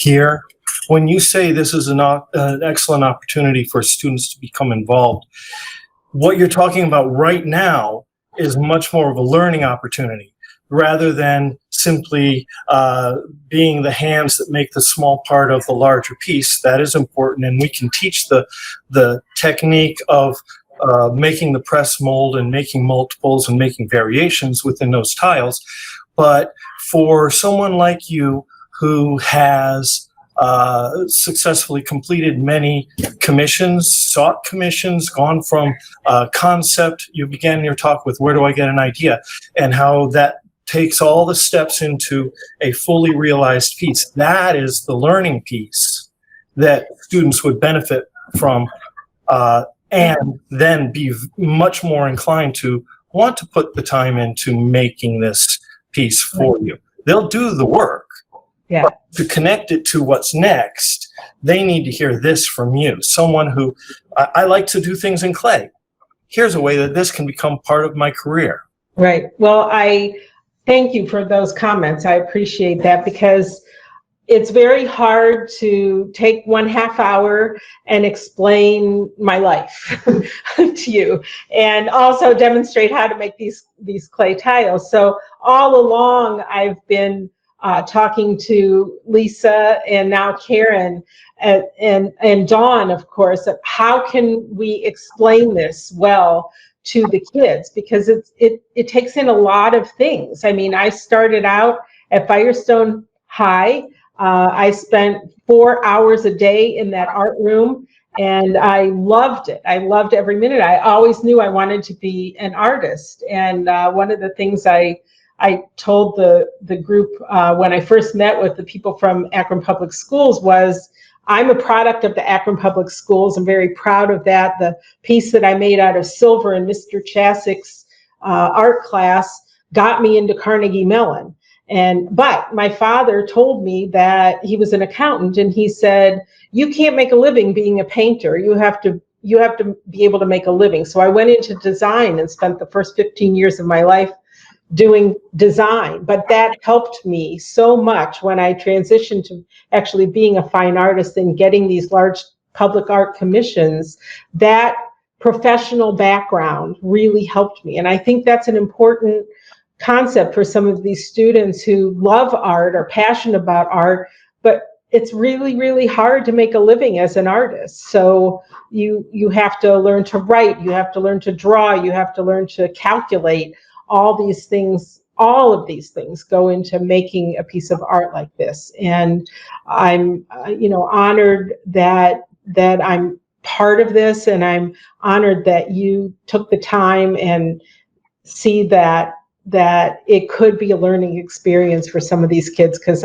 here. When you say this is an excellent opportunity for students to become involved, what you're talking about right now is much more of a learning opportunity rather than simply being the hands that make the small part of the larger piece. That is important, and we can teach the technique of making the press mold and making multiples and making variations within those tiles. But for someone like you who has successfully completed many commissions, sought commissions, gone from concept, you began your talk with where do I get an idea, and how that takes all the steps into a fully realized piece. That is the learning piece that students would benefit from, and then be much more inclined to want to put the time into making this piece for you. They'll do the work. Yeah. But to connect it to what's next, they need to hear this from you. Someone who, I like to do things in clay. Here's a way that this can become part of my career. Right. Well, I thank you for those comments. I appreciate that, because it's very hard to take 1/2 hour and explain my life to you, and also demonstrate how to make these clay tiles. So all along, I've been talking to Lisa and now Karen and Dawn, of course, of how can we explain this well to the kids, because it takes in a lot of things. I mean, I started out at Firestone High. I spent 4 hours a day in that art room, and I loved it. I loved every minute. I always knew I wanted to be an artist. And one of the things I told the group when I first met with the people from Akron Public Schools was, I'm a product of the Akron Public Schools. I'm very proud of that. The piece that I made out of silver in Mr. Chasick's art class got me into Carnegie Mellon. But my father told me that he was an accountant, and he said, you can't make a living being a painter. You have to be able to make a living. So I went into design and spent the first 15 years of my life doing design. But that helped me so much when I transitioned to actually being a fine artist and getting these large public art commissions. That professional background really helped me. And I think that's an important concept for some of these students who love art or passionate about art, but it's really, really hard to make a living as an artist. So you have to learn to write, you have to learn to draw, you have to learn to calculate. All these things, all of these things go into making a piece of art like this. And I'm, honored that I'm part of this, and I'm honored that you took the time and see that it could be a learning experience for some of these kids, because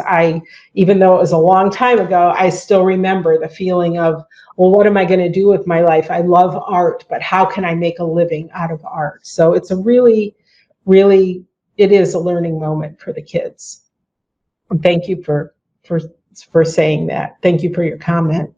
even though it was a long time ago, I still remember the feeling of, well, what am I going to do with my life? I love art, but how can I make a living out of art? So it's a really, it is a learning moment for the kids. And thank you for saying that. Thank you for your comment.